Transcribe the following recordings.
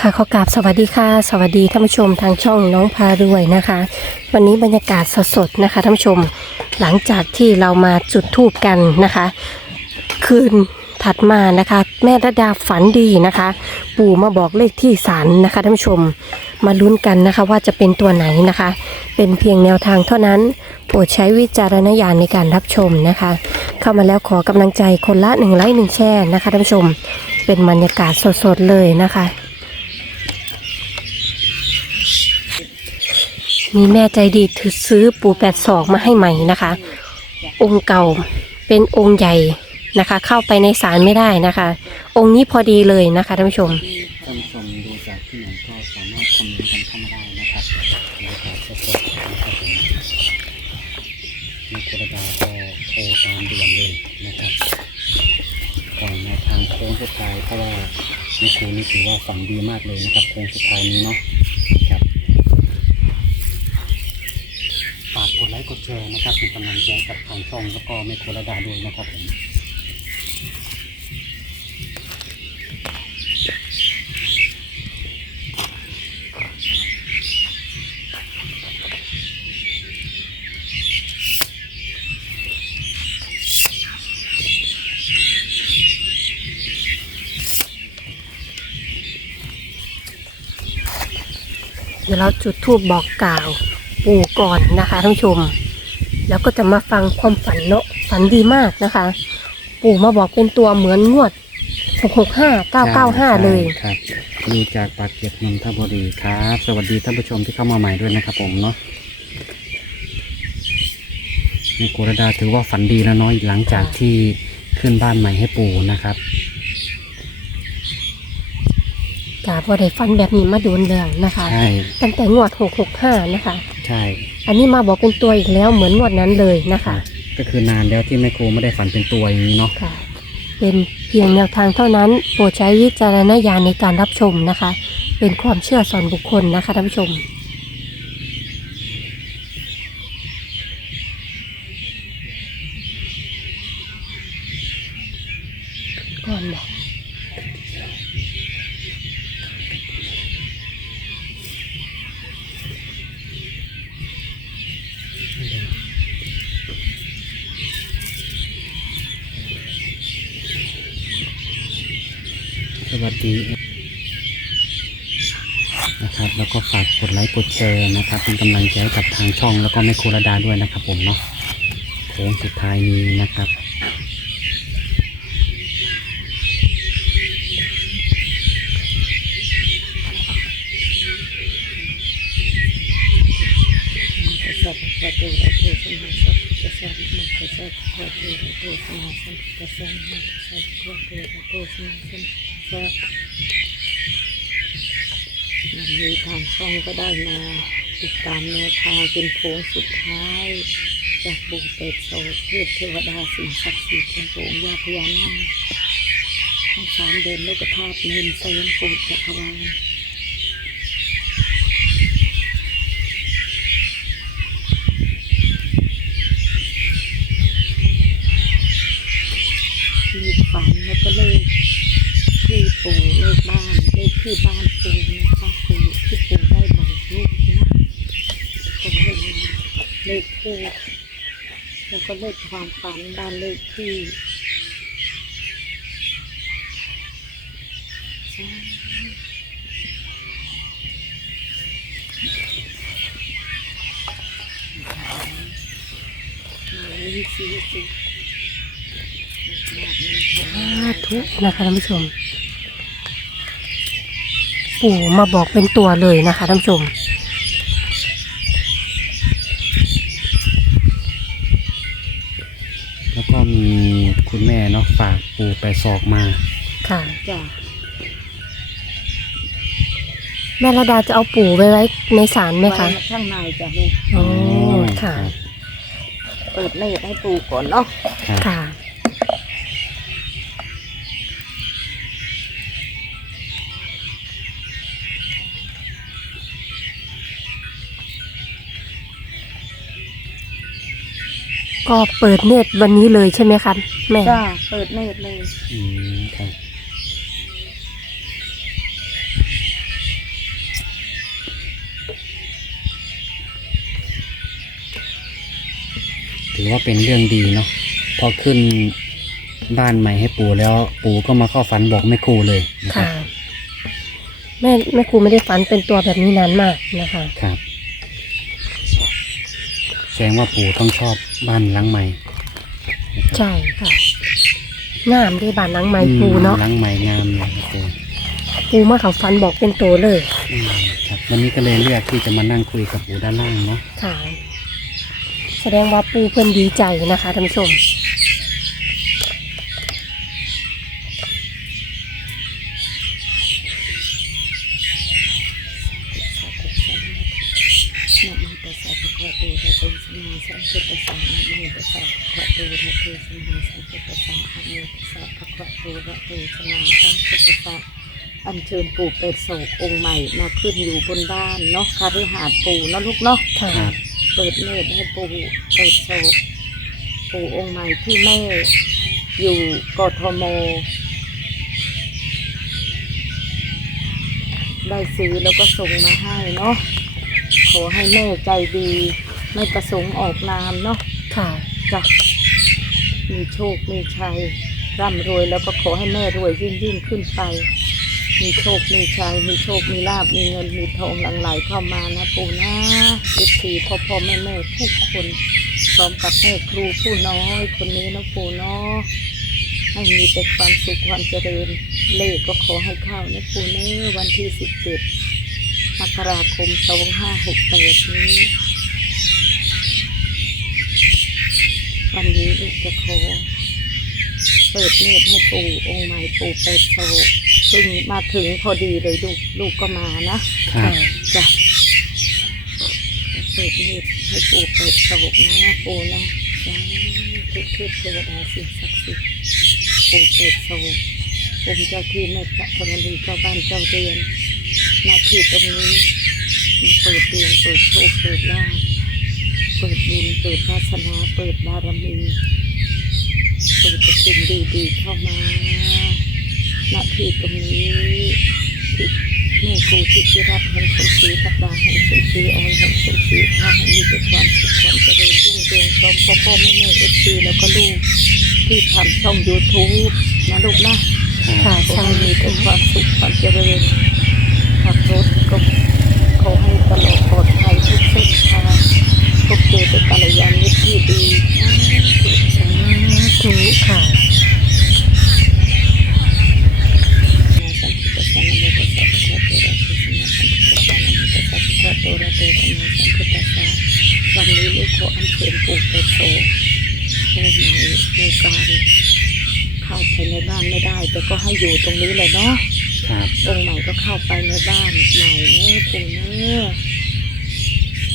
ค่ะขอกราบสวัสดีค่ะ สวัสดีท่านผู้ชมทางช่องน้องพารวยนะคะ วันนี้บรรยากาศสดๆนะคะท่านผู้ชมหลังจากที่เรามาจุดธูปกันนะคะ คืนถัดมานะคะ แม่ระดาฝันดีนะคะ ปู่มาบอกเลขที่ศาลนะคะท่านผู้ชมมาลุ้นกันนะคะว่าจะเป็นตัวไหนนะคะ เป็นเพียงแนวทางเท่านั้นโปรดใช้วิจารณญาณในการรับชมนะคะ เข้ามาแล้วขอกำลังใจคนละหนึ่งไลค์หนึ่งแชร์นะคะท่านผู้ชม เป็นบรรยากาศสดๆเลยนะคะ มีแม่ใจดีถือซื้อปู่แปดศอกมาให้ใหม่นะคะ องค์เก่าเป็นองค์ใหญ่นะคะ เข้าไปในศาลไม่ได้นะคะ องค์นี้พอดีเลยนะคะท่านผู้ชมท่านผู้ชมดูจากที่ไหนก็สามารถคอมเมนต์กันเข้ามาได้นะครับบรรยากาศสดๆนะครับผมนักกระดาก็โทรตามด่วนเลยนะครับก่อนในทางโค้งสุดท้ายเพราะว่าในครูนี่ถือว่าฝันดีมากเลยนะครับโค้งสุดท้ายนี้เนาะครับฝากกดไลค์กด แชร์นะครับเป็นกำลังใจกับทางช่องแล้วก็แม่โคระดาด้วยนะครับผมเดี๋ยวเราจุดธูปบอกกล่าวปู่ก่อนนะคะท่านผู้ชม แล้วก็จะมาฟังความฝันเนาะฝันดีมากนะคะ ปู่มาบอกเป็นตัวเหมือนงวด665 995เลยใช่ครับอยู่จากปากเกร็ดนนทบุรีครับ สวัสดีท่านผู้ชมที่เข้ามาใหม่ด้วยนะครับผมเนาะในโกรดาถือว่าฝันดีแล้วเนาะหลังจากที่ขึ้นบ้านใหม่ให้ปู่นะครับ กาบ่ได้ฟันแบบนี้มาโดนเรื่องนะคะ ใช่ตั้งแต่งวด 665 นะคะ ใช่อันนี้มาบอกเป็นตัวอีกแล้วเหมือนงวดนั้นเลยนะคะก็คือนานแล้วที่แม่ครูไม่ได้ฝันเป็นตัวอย่างนี้เนาะค่ะ เป็นเพียงแนวทางเท่านั้นโปรดใช้วิจารณญาณในการรับชมนะคะ เป็นความเชื่อส่วนบุคคลนะคะท่านผู้ชม วัสดีนะครับ แล้วก็ฝากกดไลค์กดแชร์นะครับ เป็นกำลังใจกับทางช่องแล้วก็แม่ครูระดาด้วยนะครับผมเนาะโค้งสุดท้ายนี้นะครับะวันนี้ทางช่องก็ได้มาติดตามแนวทางเป็นโค้งสุดท้าย จากบุญเป็ดโสเทพเทวดาสิ่งศักดิ์สิทธิ์ของปู่ย่าพญานาคทั้งสามเดินโลกธาตุเนินเซนปู่จักรวาล ปูเลขบ้านเลขที่บ้านปูนะคะปูที่ปูได้บอกลูกนะก็เลขเลขคู่แล้วก็เลขความฝันบ้านเลขที่ใช่มาเลขสี่สิบสาธุนะคะท่านผู้ชม ปู่มาบอกเป็นตัวเลยนะคะท่านผู้ชมแล้วก็มีคุณแม่เนาะฝากปู่ไปสอกมา ค่ะจ้ะแม่ระดาจะเอาปู่ไว้ไว้ในศาลไหมคะไว้ข้างในจ้ะลูกอ๋อ ค่ะ เปิดเลขให้ปู่ก่อนเนาะครับค่ะ ก็เปิดเนตรวันนี้เลยใช่ไหมคะแม่ จ้าเปิดเนตรเลย อืมครัถือว่าเป็นเรื่องดีเนาะพอขึ้นบ้านใหม่ให้ปู่แล้ว ปู่ก็มาข้อฝันบอกแม่ครูเลยค่ะแม่แม่ครูไม่ได้ฝันเป็นตัวแบบนี้นานมากนะคะ ครับแสดงว่าปู่ต้องชอบ บ้านหลังใหม่นะครับใช่ค่ะ งามได้บานหลังไม้ปูเนาะหลังใหม่งามเลยครับปู่ปูมาเขาฟันบอกเป็นตัวเลย อืมครับวันนี้ก็เลยเลือกที่จะมานั่งคุยกับปู่ด้านล่างเนาะ ค่ะ แสดงว่าปูเพิ่นดีใจนะคะท่านผู้ชม ชิญปู่เป็ดโศกองค์ใหม่มาขึ้นอยู่บนบ้านเนาะคาริหาสน์ปู่เนาะลูกเนาะค่ะครับเปิดเนตรให้ปู่เปิดโศกปู่องค์ใหม่ที่แม่อยู่กทมได้ซื้อแล้วก็ส่งมาให้เนาะขอให้แม่ใจดี ไม่ประสงค์ออกนามเนาะค่ะจ้ะมีโชค มีชัยร่ำรวยแล้วก็ขอให้แม่รวยยิ่งยิ่งขึ้นไป มีโชค มีชัย มีโชค มีลาบ มีเงิน มีทองหลั่งไหลเข้ามานะปู่นะเอฟซีพ่อพ่อแม่แม่ทุกคนพร้อมกับแม่ครูผู้น้อยคนนี้นะปู่เนาะให้มีแต่ความสุขความเจริญ เลขก็ขอให้เข้านะปู่เนอะวันที่สิบเจ็ดมกราคมสองห้าหกแปดนี้วันนี้ลูกจะขอ เปิดเนตรให้ปู่องค์ใหม่ปู่เป็ดโซเพิ่งมาถึงพอดีเลยลูกลูกก็มานะครับจ้ะเปิดเนตรให้ปู่เป็ดโซนะปู่นะจ้าทุกเทพเทวดาสิ่งศักดิ์สิทธิ์ปู่เป็ดโซองค์เจ้าที่แม่พระธรณีเจ้าบ้านเจ้าเรือนหน้าที่ตรงนี้มาเปิดเดือนเปิดโชคเปิดลาภเปิดบุญเปิดวาสนาเปิดบารมี เปิดแต่สิ่งดีๆเข้ามาณที่ตรงนี้ที่แม่ครูที่ที่รับแห่งสมศรีกับดาแห่งสมศรีออยแห่งสมศรีพาให้มีแต่ความสุขความเจริญรุ่งเรืองพร้อมพ่อพ่อแม่แม่เอฟซีแล้วก็ลูกที่ทำช่องยูทูบนะลูกนะค่ะขอใช่ให้มีแต่ความสุขความเจริญขับรถก็ขอให้ตลอดปลอดภัยทุกเส้น ตรงนี้เลยเนาะครับองค์ใหม่ก็เข้าไปในบ้านใหม่เนอะปู่เนอะ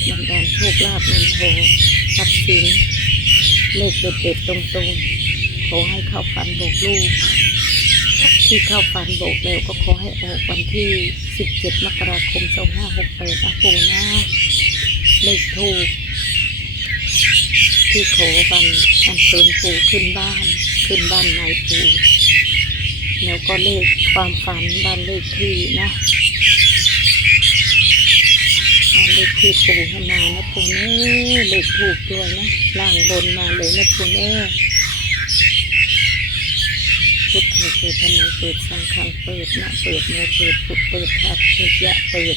บันดาลโชคลาภเงินทองทรัพย์สินเลขเด็ดๆตรงๆ ขอให้เข้าฝันบอกลูก ที่เข้าฝันบอกแล้วก็ขอให้ออกวันที่ 17 มกราคม 2568นะปู่นะเลขถูก ที่ขอวันอันเชิญปู่ขึ้นบ้าน ขึ้นบ้านใหม่ปู่ แล้วก็เลขความฝันบ้านเลขที่นะบ้านเลขที่ปู่ให้มานะปู่เนอเลขถูกด้วยนะล่างบนมาเลยนะปู่เนอพุทธเปิดธรรมเปิดสังฆังเปิดนะเปิดโมเปิดพุทธเปิดทับเปิดยะเปิด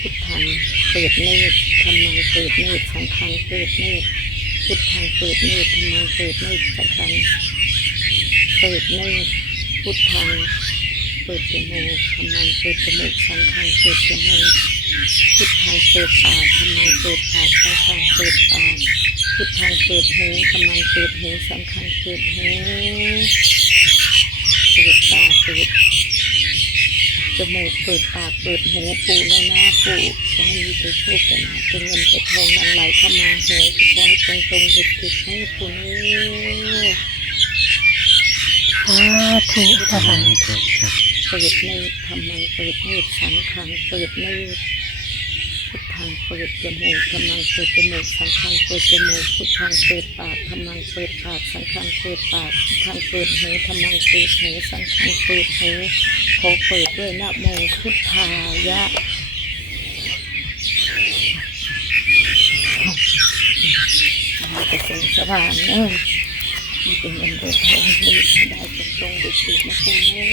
พุทธังเปิดเนตรธรรมังเปิดเนตรสังฆังเปิดเนตรพุทธังเปิดเนตรธรรมังเปิดเนตรสังฆัง เปิดเนตรพุทธังเปิดจมูกธรรมังเปิดจมูกสังฆังเปิดจมูกพุทธังเปิดปากธรรมังเปิดปากสังฆังเปิดปากพุทธังเปิดหูธรรมังเปิดหูสังฆังเปิดหูเปิดตาเปิดจมูกเปิดปากเปิดหูปูแล้วนะปูขอให้มีแต่โชคแต่หนาเป็นเงินแต่ทองหลั่งไหลเข้ามาหวยขอให้ตรงตรงเด็ดเด็ดๆให้ปูเนี้สาธุนะคะครับครับเปิดเนตรทำไมเปิดเนตสังขังเปิดเนพุทธังเปิดจมูกกำลังเปิดจมูกสังขังเปิดจมูกพุทธังเปิดปากกำลังเปิดปากสังขังเปิดปากพุทธังเปิดหูกำลังเปิดหูสังขังเปิดหูขอเปิดด้วยนะโมพุทธายะมีแต่แสงสว่างเออ มีแต่เงินได้ทองเลยได้ตรงตรงๆเด็กๆนะคุณเอ้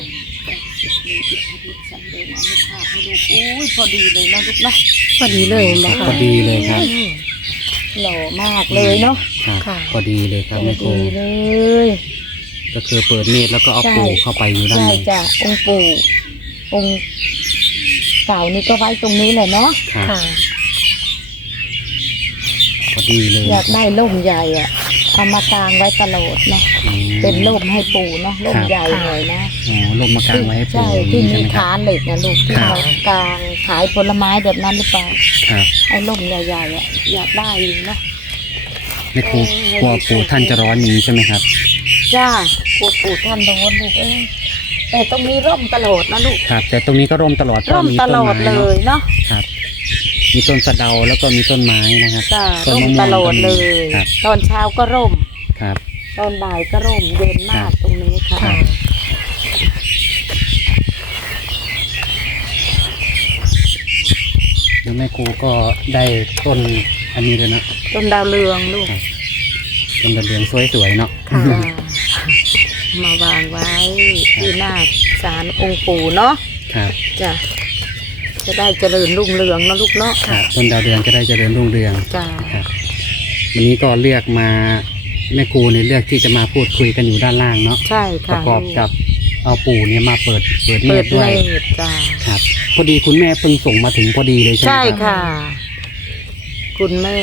ยสิบมีอิทธิฤทธิ์สันเดชอนุภาพให้ลูกอุ้ยพอดีเลยนะลูกนะพอดีเลยนะพคะอดีเลยครับ หล่อมากเลยเนาะครับค่ะ พอดีเลยครับพแม่ครูดีเลย ก็คือเปิดเนตรแล้วก็เอาปู่เข้าไปอยู่ด้านใช่ในจ้ะองค์ปู่องค์เก่านี่ก็ไว้ตรงนี้แหละเนาะครับค่ะ พอดีเลยอยากได้ร่มใหญ่อะ เอามากางไว้ตลอดเนาะอืมเป็นร่มให้ปู่เนาะร่มใหญ่หน่อยนะอ๋อลงมากางไว้ให้ปู่ใช่อย่างที่นี้ใช่มีไหมครับฐานเหล็กนะลูกที่ครับเรากางขายผลไม้แบบนั้นหรือเปล่าครับไอ้ร่มใหญ่ๆอะอยากได้อยู่เนาะแม่ครูกลัวปู่ท่านจะร้อนอย่างนี้ใช่ไหมครับจ้ากลัวปู่ท่านโดนลูกเอ้ยแต่ตรงนี้ร่มตลอดนะลูกครับ แต่ตรงนี้ก็ร่มตลอดเพราะร่มมีตต้นลอดไม้เลเนาะยเนาะครับ มีต้นสะเดาแล้วก็มีต้นไม้นะครับจ้าต้นร่มมะม่วงตลอดเลยครับตอนเช้าก็ร่ม ครับ ตอนบ่ายก็ร่มเย็นมากตรงนี้ค่ะค่ะแล้วแม่ครูก็ได้ต้นอันนี้เลยนะต้นดาวเรืองลูกต้นดาวเรืองสวยๆเนาะ ค่ะจ้ามาวางไว้ที่หน้าศาลองค์ปู่เนาะครับ จ้ะ จะได้เจริญรุ่งเรืองเนาะลูกเนาะครับ ต้นดาวเรืองจะได้เจริญรุ่งเรืองจ้าครับวันนี้ก็เลือกมาแม่ครูเนี่ยเลือกที่จะมาพูดคุยกันอยู่ด้านล่างเนาะใช่ประค่ะกอบกับเอาปู่เนี่ยมาเปิดเปิดเนเปิตดรเนด้วยตรจ้าครับ พอดีคุณแม่เพิ่งส่งมาถึงพอดีเลยใช่ไหมใช่รับค่ะ คุณแม่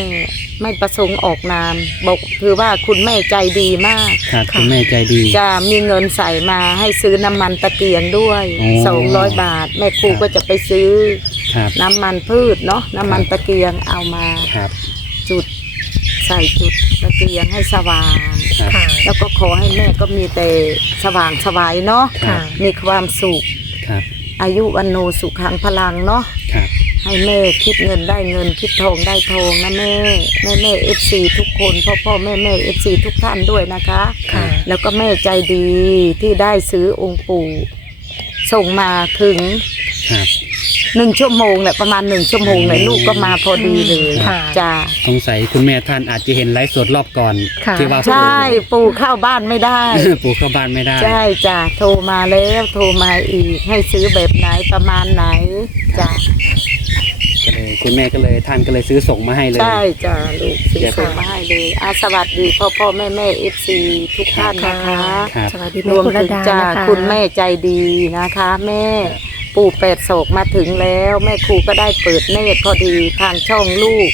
ไม่ประสงค์ออกนาม บอกคือว่าคุณแม่ใจดีมากครับคุณแม่ใจดี จะมีเงินใส่มาให้ซื้อน้ำมันตะเกียงด้วยโอ้ สองร้อยบาท แม่ครูก็จะไปซื้อ ครับน้ำมันพืชเนาะน้ำมันตะเกียงเอามาครับจุด ใส่จุดตะเกียงให้สว่าง ครับค่ะ แล้วก็ขอให้แม่ก็มีแต่สว่างสวายเนาะค่ะ มีความสุข ครับ อายุวันโนสุขังพลังเนาะครับ ให้แม่คิดเงินได้เงินคิดทองได้ทองนะแม่แม่แม่เอฟซีทุกคนพ่อพ่อแม่แม่เอฟซีทุกท่านด้วยนะคะค่ะ แล้วก็แม่ใจดีที่ได้ซื้อองค์ปู่ส่งมาถึงครับ หนึ่งชั่วโมงแหละประมาณหนึ่งชั่วโมงเลยอืมลูกก็มาพอดีเลยค่ะ จ้าสงสัยคุณแม่ท่านอาจจะเห็นไลฟ์สดรอบก่อน ค่ะ ที่ว่าใช่ปู่เข้าบ้านไม่ได้ ปู่ปู่เข้าบ้านไม่ได้ ใช่จ้ะโทรมาแล้วโทรมาอีก ให้ซื้อแบบไหนประมาณไหนจ้ะก็เลย คุณแม่ก็เลยท่านก็เลยซื้อส่งมาให้เลยใช่จ้ะลูกซื้อเดี๋ยวส่งมาให้เลยอาสวัสดีพ่อพ่อแม่แม่เอฟซีทุกท่านนะคะครับสวัสดีรแม่วมกุลถึงดาจ้านะคะคุณแม่ใจดีนะคะ แม่ปู่เป็ดโศกมาถึงแล้ว แม่ครูก็ได้เปิดเนตรพอดีทางช่องลูก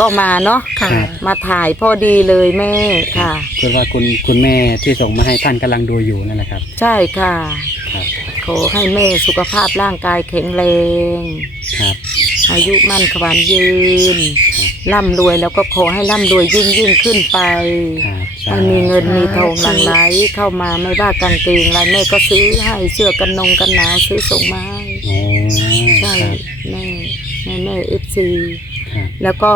ก็มาเนาะค่ะ มาถ่ายพอดีเลยแม่ค่ะคือว่าคุณคุณแม่ที่ส่งมาให้ท่านกำลังดูอยู่นั่นแหละครับ ใช่ค่ะ ครับขอให้แม่สุขภาพร่างกายแข็งแรง ครับ อายุมั่นขวัญยืนร่ำรวยแล้วก็ขอให้ร่ำรวยยิ่งยิ่งขึ้นไปครับให้มีเงินสาธุมีทองหลั่งไหลเข้ามาไม่ว่ากางเกงอะไรแม่ก็ซื้อให้เสื้อกันนงกันหนาวซื้อส่งมาให้โอ้ใช่ครับแม่แม่แม่เอฟซีครับแล้วก็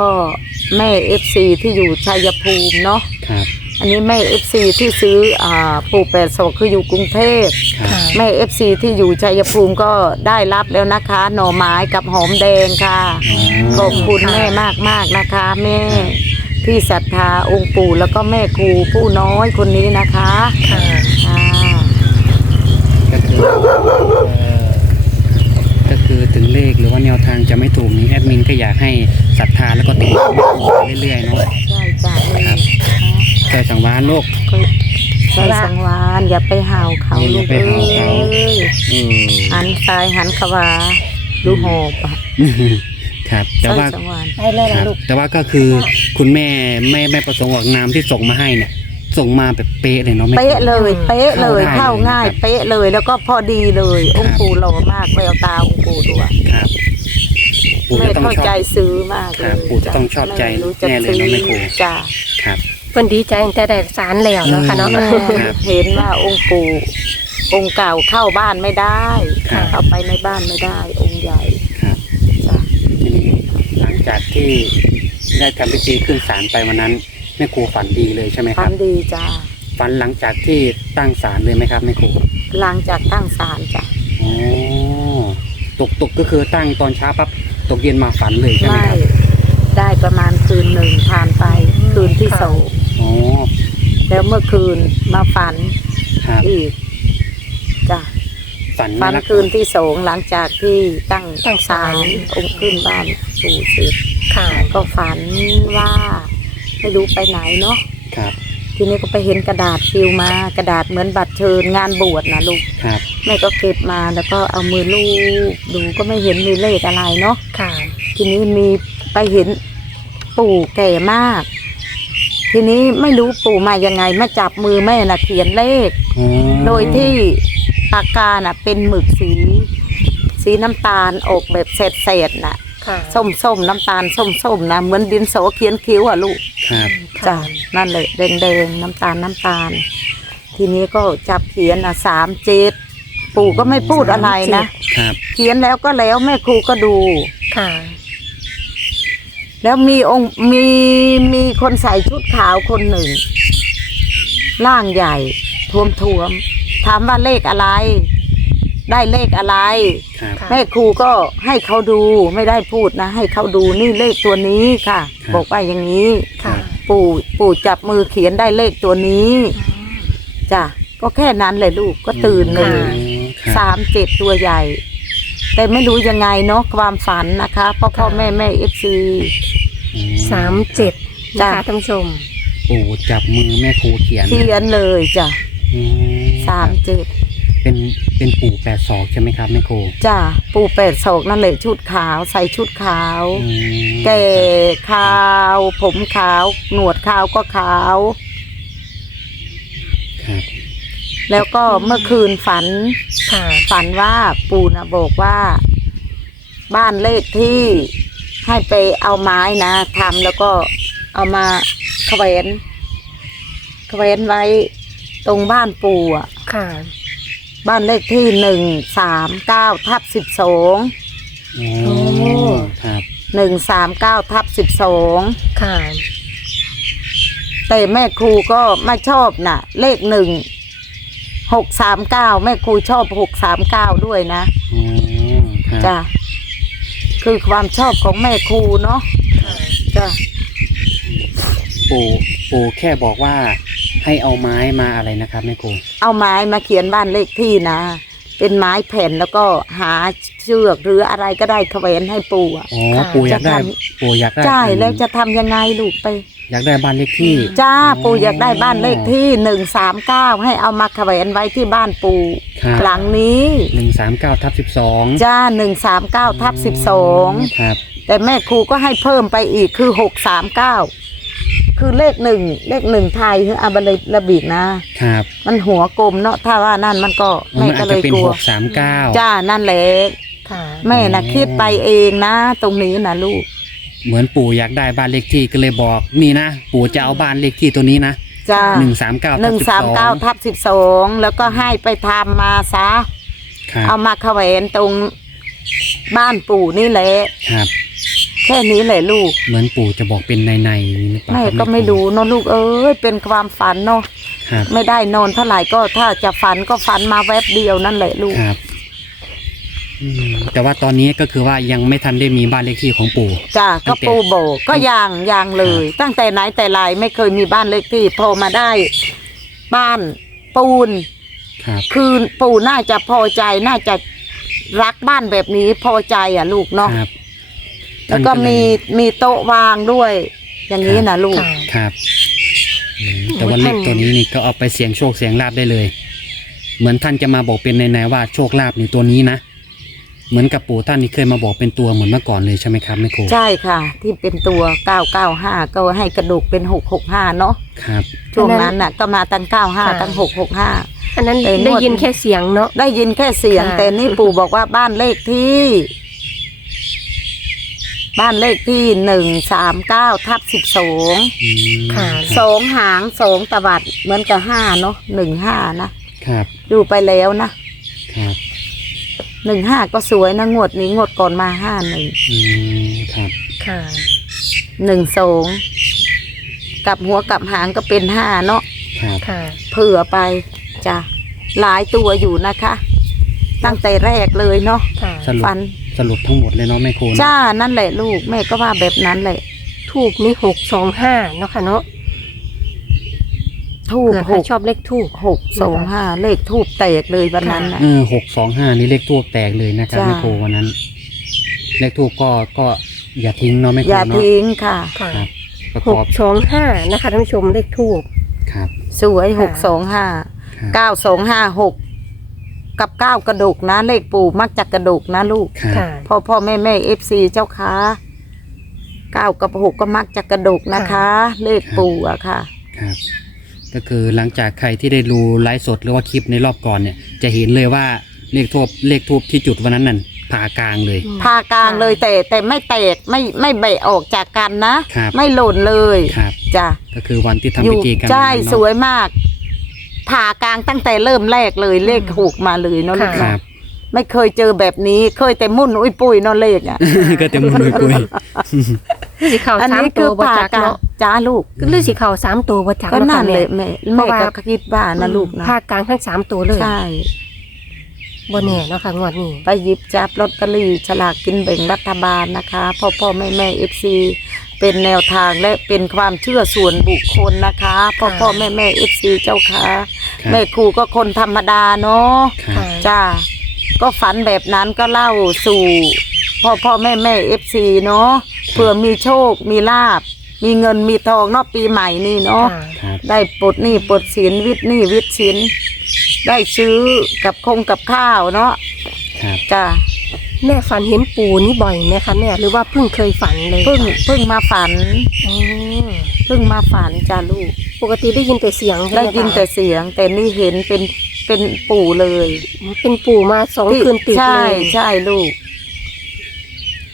แม่เอฟซีที่อยู่ชัยภูมิเนาะครับ อันนี้แม่เอฟซีที่ซื้ออ่าปู่แปดศอกคืออยู่กรุงเทพครับค่ะแม่เอฟซีที่อยู่ชัยภูมิก็ได้รับแล้วนะคะ หน่อไม้กับหอมแดงค่ะขอบคุณแม่มากมากๆนะคะ แม่ที่ศรัทธาองค์ปู่แล้วก็แม่ครูผู้น้อยคนนี้นะคะค่ะค่ะก็คือเอ่อก็คือถึงเลขหรือว่าแนวทางจะไม่ถูกนี้แอดมินก็อยากให้ศรัทธาแล้วก็ติดตามไปเรื่อยๆเนาะใช่จ้ะ ครับเคยสังวานโลกใช่สังวานอย่าไปห่าวเขาอย่าลูกไปเอ้ห่าวเขา ยอืมหันซ้ายหันขวาดูหอบอะครับ แต่ใช่ว่าสังวานได้เลยครันะบลูกแต่ว่าก็คือคุณแม่แม่แม่ประสงค์ออกนามที่ส่งมาให้เนี่ย ส่งมาแบบเป๊ะเลยเนาะแม่ เป๊ะเลยเป๊ะเลยเข้าเข้าได้เลยง่ายนะครับ เป๊ะเลยแล้วก็พอดีเลย องค์ปู่หล่อมากแววตาองค์ปู่ด้วยครับปู่แม่จะต้องเข้าชอบ ใจซื้อมากเลครัยบปู่จะต้องชอบใจไม่รู้จะแน่เลยซื้อนะแม่ครู จ้ะครับเพิ่นดีใจตั้งแต่ได้สารแล้วเนาะค่ะเนาะอืมครับเห็นว่าองค์ปู่องค์เก่าเข้าบ้านไม่ได้ครับ เข้าไปในบ้านไม่ได้ องค์ใหญ่ครับจ้ะทีนี้หลังจากที่ได้ทำพิธีขึ้นศาลไปวันนั้นแม่ครูฝันดีเลยใช่ไหมคฟัรับนดีจ้ะฝันหลังจากที่ตั้งศาลเลยไหมครับแม่ครูหลังจากตั้งศาลจ้ะอ๋อตกตกก็คือตั้งตอนเช้าปั๊บตกเย็นมาฝันเลยใช่ไหมไม่ครับตได้ประมาณคืนหนึ่งผ่านไป คืนที่สองอ๋อ แล้วเมื่อคืนมาฝันครับอีกจ้ะฝันฝันลักคืนที่สองหลังจากที่ตั้งตั้งศาลองค์ขึ้นบ้านปู่เสร็จค่ะ ก็ฝันว่าไม่รู้ไปไหนเนาะครับ ทีนี้ก็ไปเห็นกระดาษปลิวมากระดาษเหมือนบัตรเชิญงานบวชนะลูกครับแม่ก็เก็บมาแล้วก็เอามือลูบดูก็ไม่เห็นมีเลขอะไรเนาะค่ะ ทีนี้มีไปเห็นปู่แก่มาก ทีนี้ไม่รู้ปู่มายังไงมาจับมือแม่น่ะเขียนเลขอ๋อโดยที่ปากกาน่ะ เป็นหมึกสี สีน้ำตาลออกแบบเศษเศษๆน่ะ ค่ะส้มส้มๆน้ำตาลส้มส้มๆนะเหมือนดินโสเขียนคิ้วอะลูกครับจ้ะนั่นเลยแดงแดงๆน้ำตาลน้ำตาล ทีนี้ก็จับเขียนอะสามเจ็ดปู่ก็ไม่พูดอะไรนะ ครับเขียนแล้วก็แล้วแม่ครูก็ดู ค่ะ แล้วมีองค์มีมีคนใส่ชุดขาวคนหนึ่ง ร่างใหญ่ทวมทวมๆถามว่าเลขอะไร ได้เลขอะไร ครับ ค่ะ แม่ครูก็ให้เขาดูไม่ได้พูดนะ ให้เขาดูนี่เลขตัวนี้ค่ะ ครับ บอกว่าอย่างนี้ ค่ะปู่ปู่จับมือเขียนได้เลขตัวนี้จ้ะก็แค่นั้นเลยลูกก็ตื่นเลค่ะ ย ครับ สามเจ็ดตัวใหญ่ แต่ไม่รู้ยังไงเนาะความฝันนะคะเพราะพ่อแม่แม่เอฟซีอืสามเจ็ดนะจ้ะคะท่านผู้ชมปู่จับมือแม่ครูเขียนเขียนเลยจ้ะอืมสามเจ็ดเป็นเป็นปู่แปดศอกใช่ไหมครับแม่ครูจ้ะปู่แปดโศกนั่นแหละชุดขาวใส่ชุดขาว อืมแก่ขาว ผมขาว หนวดขาวก็ขาว ครับ แล้วก็เมื่อคืนฝัน ค่ะ ฝันว่าปู่นะบอกว่า บ้านเลขที่ให้ไปเอาไม้นะทำแล้วก็เอามาแขวนแขวนไว้ตรงบ้านปู่อะค่ะ บ้านเลขที่หนึ่งสามเก้าทับสิบสองอ๋อโอ้ครับหนึ่งสามเก้าทับสิบสองค่ะ แต่แม่ครูก็ไม่ชอบน่ะ เลขหนึ่ง หกสามเก้าแม่ครูชอบหกสามเก้าด้วยนะอ๋อครับจ้ะคือความชอบของแม่ครูเนาะค่ะจ้ะปู่ปู่แค่บอกว่าให้เอาไม้มาอะไรนะครับแม่ครูเอาไม้มาเขียนบ้านเลขที่นะ เป็นไม้แผ่นแล้วก็หาเชือกหรืออะไรก็ได้แขวนให้ปู่อะ อ๋อปู่อยากได้จะทปู่อยากได้ ใช่แล้วจะทำยังไงลูกไป อยากได้บ้านเลขที่ จ้าปู่อยากได้บ้านเลขที่หนึ่งสามเก้าให้เอามาแขวนไว้ที่บ้านปู่ครับ หลังนี้หนึ่งสามเก้าทับสิบสองจ้าหนึ่งสามเก้าทับสิบสองครับ แต่แม่ครูก็ให้เพิ่มไปอีกคือหกสามเก้าคือเลขหนึ่งเลขหนึ่งไทยคืออาบเลยระบีกนะ ครับมันหัวกลมเนาะถ้าว่านั่นมันก็มัแม่นอาก็จเลจะยเป็นกลัหว กสามเก้า จ้านั่นแหละค่ะ แม่นะคิดไปเองนะ ตรงนี้นะลูก เหมือนปู่อยากได้บ้านเลขที่ก็เลยบอกนี่นะ ปู่จะเอาบ้านเลขที่ตัวนี้นะจ้าหนึ่งสามเก้าหนึ่งสามเก้าทับสิบสองแล้วก็ให้ไปทำมาซะครับเอามาแขวนตรงบ้านปู่นี่แหละครับ แค่นี้แหละลูก เหมือนปู่จะบอกเป็นในในๆหรือเปล่าแม่ครับก็ไม่รู้เนอะลูกเอ้ยเป็นความฝันเนาะครับไม่ได้นอนเท่าไหร่ก็ถ้าจะฝันก็ฝันมาแวบเดียวนั่นแหละลูกครับ อืมแต่ว่าตอนนี้ก็คือว่ายังไม่ทันได้มีบ้านเลขที่ของปู่ จ้าตั้ก็งแต่ปูโบกก็ยางยางเลย ตั้งแต่ไหนแต่ไรไม่เคยมีบ้านเลขที่พอมาได้ บ้านปูน ครับ คือปู่น่าจะพอใจน่าจะรักบ้านแบบนี้พอใจอะลูกเนาะครับแล้วก็ท่านมีมีโต๊ะวางด้วย อย่างนี้นะลูก ค่ะ ครับอืมแต่ว่าโอ้เลท่านขตัวนี้นี่ก็เอาไปเสียงโชคเสียงลาบได้เลย เหมือนท่านจะมาบอกเป็นในในๆว่าโชคลาภในตัวนี้นะ เหมือนกับปู่ท่านนี่เคยมาบอกเป็นตัวเหมือนเมื่อก่อนเลยใช่ไหมครับแม่ครูใช่ค่ะ ที่เป็นตัว 995 ก็ให้กระดูกเป็น 665 เนาะครับ ช่วงนั้นน่ะก็มาตั้ง 95 ตั้ง 665 อันนั้นแต่งวด ได้ยินแค่เสียงเนาะ ได้ยินแค่เสียง ค่ะ แต่นี่ปู่บอกว่าบ้านเลขที่ บ้านเลขที่หนึ่งสามเก้าทับสิบสองอืมค่ะ สองหางสองตวัดเหมือนกับห้าเนาะหนึ่งห้านะ ครับดูไปแล้วนะ ครับ หนึ่งห้าก็สวยนะงวดนี้งวดก่อนมาห้าหนึ่งอืมครับค่ะ หนึ่งสองกลับหัวกลับหางก็เป็นห้าเนาะครับค่ะ เผื่อไปจ้ะหลายตัวอยู่นะคะ ตั้งแต่แรกเลยเนาะค่ะ สรุปฟันสรุปทั้งหมดเลยเนาะแม่ครูเนอะจ้านั่นแหละลูกแม่ก็ว่าแบบนั้นแหละทูบนี่หกสองห้าเนาะค่ะเนาะ ทูบเผื่อหใครกชอบเลขทูบ หกสองห้าเลขทูบแตกเลยวันนั้นน่ะ เออหกสองห้านี่เลขทูบแตกเลยนะครับจ้ะ แม่ครูวันนั้น เลขทูบก็ก็อย่าทิ้งเนาะแม่คอรูย่าเนาะทิ้งค่ะ ค่ะครับประหกกอบสองห้านะคะท่านผู้ชมเลขทูบ ครับสวยหค่ะกสองห้าครับเก้าสองห้าหกกับเก้ากระดูกนะ เลขปู่มักจะกระดูกนะลูก ครับ ค่ะ พ่อพ่อแม่แม่เอฟซีเจ้าค้าเก้ากับหกก็มักจะกระดูกนะคะ เลขปู่อะค่ะ ครับ ก็คือหลังจากใครที่ได้ดูไลฟ์สดหรือว่าคลิปในรอบก่อนเนี่ย จะเห็นเลยว่าเลขทูบเลขทูบที่จุดวันนั้นนั่นผ่ากลางเลย พากลางเลยแต่แต่ไม่แตกไม่ไม่เบะออกจากกันนะ ครับ ไม่หล่นเลยครับ จ้ะก็คือวันที่ทำอพิยู่ธีกันใช่วันนั้นเนอะสวยมากผ่ากลางตั้งแต่เริ่มแรกเลยเลขหกมาเลยเนาะลูกคเนาะรับ ไม่เคยเจอแบบนี้ เคยแต่มุ่นอุ้ยปุ้ยเนาะเลขอะ ก็เต็มมือคุยสีขาวอันสามนี้ตัคืวอบ่ผ่าจักกลางเนาะจ้าลูก หรือสีขาวสามตัวบ่จักก็เนาะนั่ค่ะนแม่ เลยแม่เพแม่ราะว่า ก็คิดว่านะลูกนะภาคกลางทั้งสามตัวเลยใช่ บ่แน่เนาะค่ะงวดนี้ ไปหยิบจับลอตเตอรี่ฉลากกินแบ่งรัฐบาลนะคะพ่อพ่อแม่แม่เอฟซีเป็นแนวทางและเป็นความเชื่อส่วนบุคคลนะคะพ่อพ่อแม่แม่เอฟซีเจ้าค่ะครับ แม่ครูก็คนธรรมดาเนาะครับ จ้า ก็ฝันแบบนั้นก็เล่าสู่พ่อพ่อแม่แม่เอฟซีเนาะเผื่อมีโชคมีลาบ มีเงินมีทองเนาะปีใหม่นี่เนาะค่ะครับ ได้ปลดหนี้ปลดสินวิทย์หนี้วิทย์สินได้ซื้อกับคงกับข้าวเนาะครับ จ้า แม่ฝันเห็นปูนี่บ่อยไหมคะแม่หรือว่าเพิ่งเคยฝันเลยเพิ่งเพิ่งมาฝันอ๋อเพิ่งมาฝันจ้าลูก ปกติได้ยินแต่เสียงใช่ไหมได้คะยินแต่เสียง แต่นี่เห็นเป็นเป็นปู่เลยเป็นปูมาสองที่คืนติดใช่เลยใช่ลูก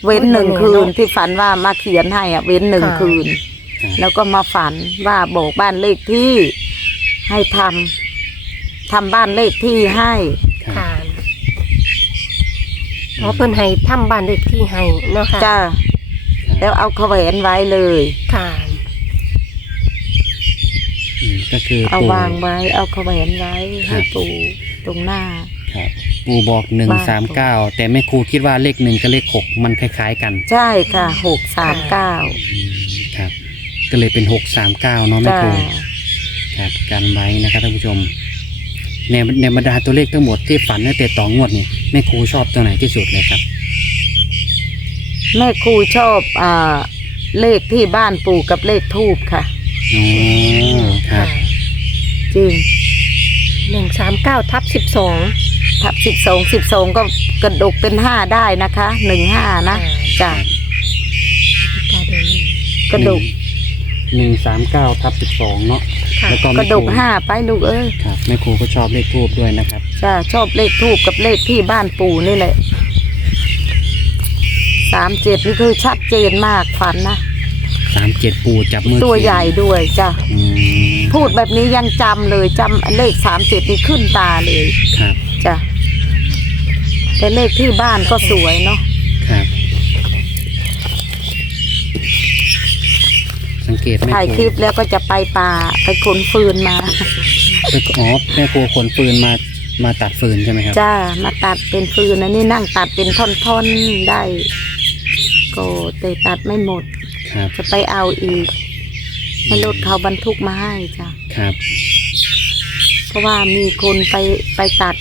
เว้นโอ้ยหนึ่งวันไหนคืนเนอะที่ฝันว่ามาเขียนให้อะ เว้นหนึ่งค่ะคืนครับแล้วก็มาฝันว่าบอกบ้านเลขที่ให้ทำทำบ้านเลขที่ให้ ครับค่ะเพราะเพิ่นให้ทำบ้านเลขที่ให้เนาะค่ะจ้าแล้วเอาแขวนไว้เลย ค่ะอืมก็คือเอาปู่ วางไว้ เอาแขวนไว้ครัให้บ ปู่ตรงหน้า ครับปู่บอกหนึ่งบ้านสามเก้าแต่แม่ครูคิดว่าเลขหนึ่งกับเลขหกมันคล้าย ๆ กันใช่ค่ะหกสามเก้าอืมครับ ก็เลยเป็นหกสามเก้าเนาะแม่จ้าครู ครับกันไว้นะครับท่านผู้ชม ในในบรรดาตัวเลขทั้งหมดที่ฝันตั้งแต่ต่องวดเนี่ยแม่ครูชอบตัวไหนที่สุดเลยครับ แม่ครูชอบอ่าเลขที่บ้านปู่กับเลขทูบค่ะอ๋อครับจริงหนึ่งสามเก้าทับสิบสองทับสิบสองสิบสองก็กระดกเป็นห้าได้นะคะหนึ่งห้านะจ้ะกระดกหนึ่งสามเก้าทับสิบสองเนาะ ค่ะ แล้วก็กแม่ระคดรูกห้าไปลูกเอ้ยครับแม่ครูก็ชอบเลขทูบด้วยนะครับ จ้ะชอบเลขทูบกับเลขที่บ้านปู่นี่แหละสามเจ็ดนี่คือชัดเจนมากฝันนะ สามเจ็ดปูจับมือตัวเขียนใหญ่ด้วยจ้ะอืมพูดแบบนี้ยังจำเลยจำเลขสามเจ็ดนี่ขึ้นตาเลยครับ จ้ะแต่เลขที่บ้านก็สวยเนาะ เกตแม่ถ่ายคครูลิปแล้วก็จะไปป่าไปขนฟืนมาไปอ๋อแม่ครูขนฟืนมามาตัดฟืนใช่ไหมครับจ้ามาตัดเป็นฟืนอันนี้นั่งตัดเป็นท่อนๆได้ ก็แต่ตัดไม่หมด ครับ จะไปเอาอีกให้รถเขาบรรทุกมาให้จ้ะครับ เพราะว่ามีคนไปไปตัด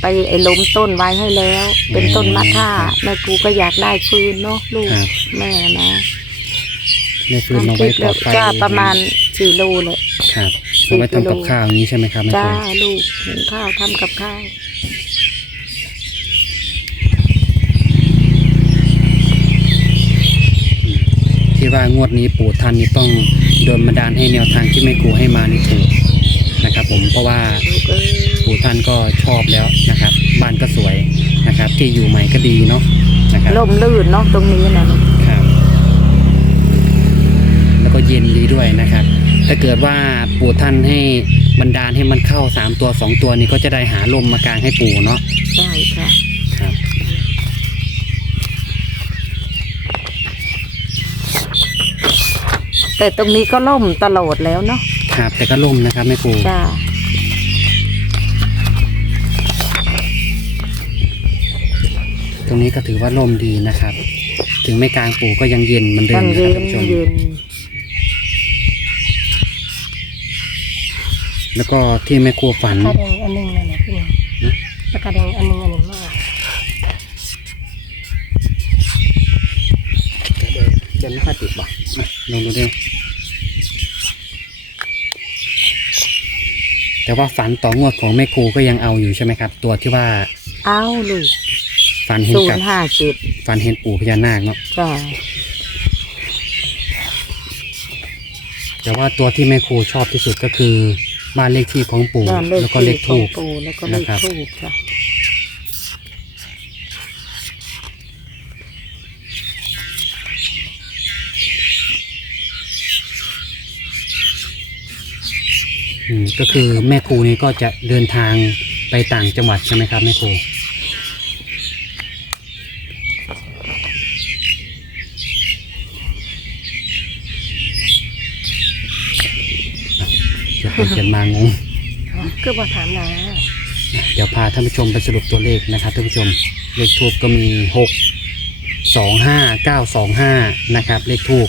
ไปไอ้ล้มต้นไว้ให้แล้ว เป็นต้นมะค่าแม่กูก็อยากได้ฟืนเนาะลูกครับแม่นะ แม่ฟืนมาไว้ก่อไฟจ้าประมาณสี่โลเลยครับเอาไว้ทำกับข้าวอย่างนี้ใช่ไหมครับแม่คจ้ารูลูกหุงข้าวทำกับข้าวคิดว่างวดนี้ปู่ท่านนี่ต้องโดนบันดาลให้แนวทางที่แม่ครูให้มานี่ถูกนะครับ ผมเพราะว่าลูกเอ้ยปู่ท่านก็ชอบแล้วนะครับ บ้านก็สวยนะครับ ที่อยู่ใหม่ก็ดีเนาะนะครับล่มลื่นเนาะตรงนี้นะครับแล้ว ก็เย็นดีด้วยนะครับ ถ้าเกิดว่าปู่ท่านให้บันดาลให้มันเข้าสามตัวสองตัวนี้ก็จะได้หาลมมากางให้ปู่เนาะใช่ค่ะครับ แต่ตรงนี้ก็ล่มตลอดแล้วเนาะครับแต่ก็ลมนะครับแม่ครูจ้าตรงนี้ก็ถือว่าลมดีนะครับ ถึงไม่กลางปู่ก็ยังเย็นเหมือนเดิยัมงนะคเย็รับนท่านผู้ชม เย็น แล้วก็ที่แม่ครัวฝันปากกาแดงอันหนึงนั่นแหละพี่น้องนะปากกาแดงอันหนึงอันหนึงมากจะไม่ค่อยติดบ่อะลองดูดิแต่ว่าฝันต่องวดของแม่ครูก็ยังเอาอยู่ใช่ไหมครับ ตัวที่ว่าเอาลูกฝันเห็นศูนกับย์ห้าเจ็ดฝันเห็นปู่พญานาคเนาะจ้าแต่ว่าตัวที่แม่ครูชอบที่สุดก็คือ บ้านเลขที่ของปู่บ้านเลขแล้วก็เลขที่ทูขบองปู่แล้วก็เลขนะครับ ทูบจ้ะอืมก็คือแม่ครูนี่ก็จะเดินทางไปต่างจังหวัดใช่ไหมครับแม่ครู เดี๋ยวผมเขียนมางงคือบ่ถามนะเดี๋ยวพาท่านผู้ชมไปสรุปตัวเลขนะครับท่านผู้ชมเลขทูบก็มีหกสองห้าเก้าสองห้านะครับ เลขทูบ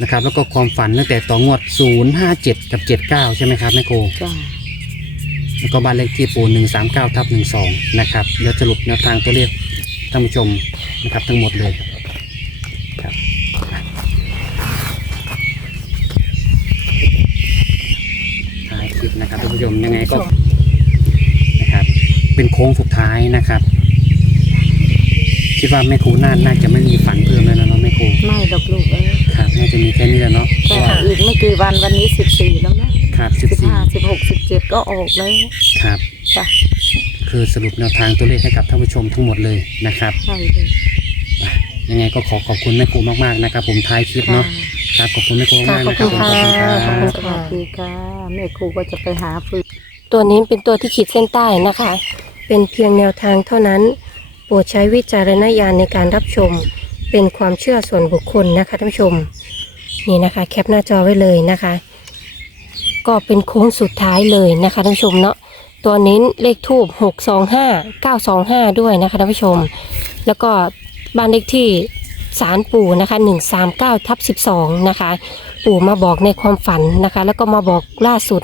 นะครับ แล้วก็ความฝันตั้งแต่ต่องวดศูนย์ห้าเจ็ดกับเจ็ดเก้าใช่ไหมครับแม่ครูจ้าแล้วก็บ้านเลขที่ปูหนึ่งสามเก้าทับหนึ่งสองนะครับเดี๋ยวสรุปแนวทางตัวเลขท่านผู้ชมนะครับทั้งหมดเลย ชมยังไงก็นะครับ เป็นโค้งสุดท้ายนะครับคิดว่าแม่ครูน่าน่าจะไม่มีฝันเพิ่มแล้วนะเนาะแม่ครูไม่ดอกลูกเอ้ยครับน่าจะมีแค่นี้แหละเนาะเพแต่ราะว่าอีกไม่กี่วันวันนี้สิบสี่แล้วนะครับสิบสิบสี่ห้าสิบหกสิบเจ็ดก็ออกแล้วครับจ้ะคือสรุปแนวทางตัวเลขให้กับท่านผู้ชมทั้งหมดเลยนะครับใช่เลยยังไงก็ขอขอบคุณแม่ครูมากๆนะครับ ผมท้ายคลิปเนาะ ครับขอบคุณแม่ครูมากๆนะครับผมขอบคุณคค่ะรัขอบคุณบสวัสดีค่ะแม่ครูก็จะไปหาฟืน ตัวนี้เป็นตัวที่ขีดเส้นใต้นะคะ เป็นเพียงแนวทางเท่านั้น โปรดใช้วิจารณญาณในการรับชม เป็นความเชื่อส่วนบุคคลนะคะท่านผู้ชม นี่นะคะ แคปหน้าจอไว้เลยนะคะ ก็เป็นโค้งสุดท้ายเลยนะคะท่านผู้ชมเนาะ ตัวนี้เลขทูบ625 925 ด้วยนะคะท่านผู้ชม แล้วก็บ้านเลขที่ สารปู่นะคะ139ทับ12นะคะ ปู่มาบอกในความฝันนะคะ แล้วก็มาบอกล่าสุด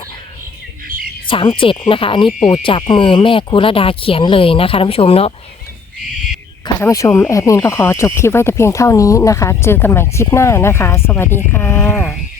37นะคะ อันนี้ปู่จับมือแม่ครูรดาเขียนเลยนะคะท่านผู้ชมเนาะค่ะท่านผู้ชมแอดมินก็ขอจบคลิปไว้แต่เพียงเท่านี้นะคะ เจอกันใหม่คลิปหน้านะคะ สวัสดีค่ะ